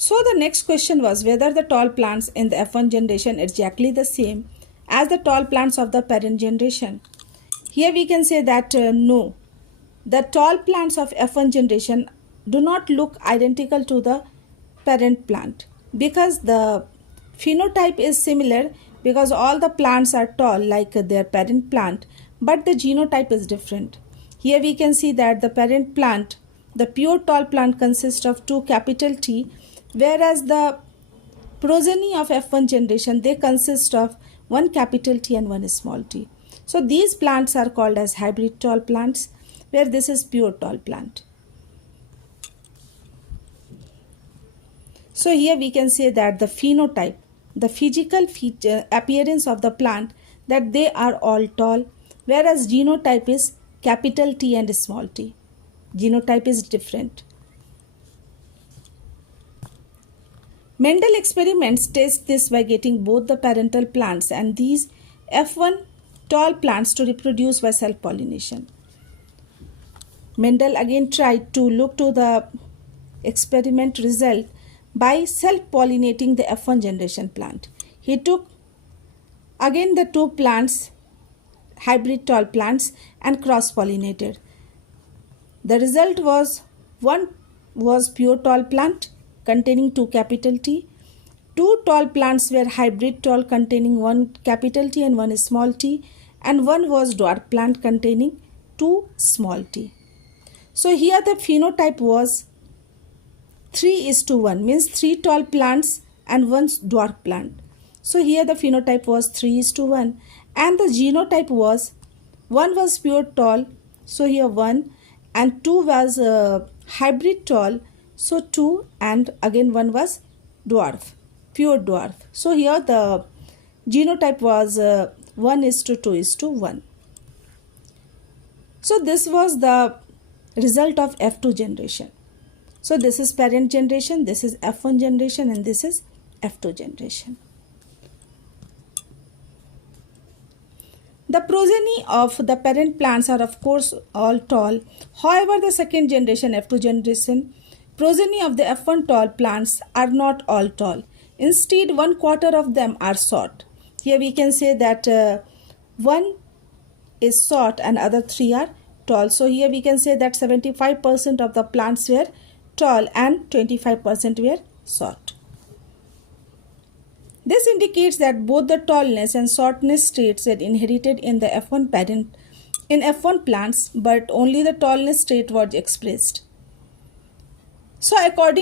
So the next question was whether the tall plants in the F1 generation is exactly the same as the tall plants of the parent generation. Here we can say that no, the tall plants of F1 generation do not look identical to the parent plant because the phenotype is similar, because all the plants are tall like their parent plant, but the genotype is different. Here we can see that the parent plant, the pure tall plant, consists of two capital T, whereas the progeny of F1 generation, they consist of one capital T and one small t. So these plants are called as hybrid tall plants, where this is pure tall plant. So here we can say that the phenotype, the physical appearance of the plant, that they are all tall, whereas genotype is capital T and small t. Genotype is different. Mendel experiments test this by getting both the parental plants and these F1 tall plants to reproduce by self-pollination. Mendel again tried to look to the experiment result by self-pollinating the F1 generation plant. He took again the two plants, hybrid tall plants, and cross-pollinated. The result was one was pure tall plant containing two capital T. Two tall plants were hybrid tall containing one capital T and one small t, and one was dwarf plant containing two small t. So here the phenotype was 3:1, means 3 tall plants and 1 dwarf plant. So here the phenotype was 3:1, and the genotype was 1 was pure tall, so here 1, and 2 was hybrid tall, so 2, and again 1 was dwarf, pure dwarf. So here the genotype was 1:2:1. So this was the result of F2 generation. So this is parent generation, this is F1 generation, and this is F2 generation. The progeny of the parent plants are of course all tall. However, the second generation, F2 generation, progeny of the F1 tall plants are not all tall. Instead, 1/4 of them are short. Here we can say that one is short and other 3 are tall. So here we can say that 75% of the plants were tall and 25% were short. This indicates that both the tallness and shortness traits are inherited in the F1 parent in F1 plants, but only the tallness trait was expressed. So according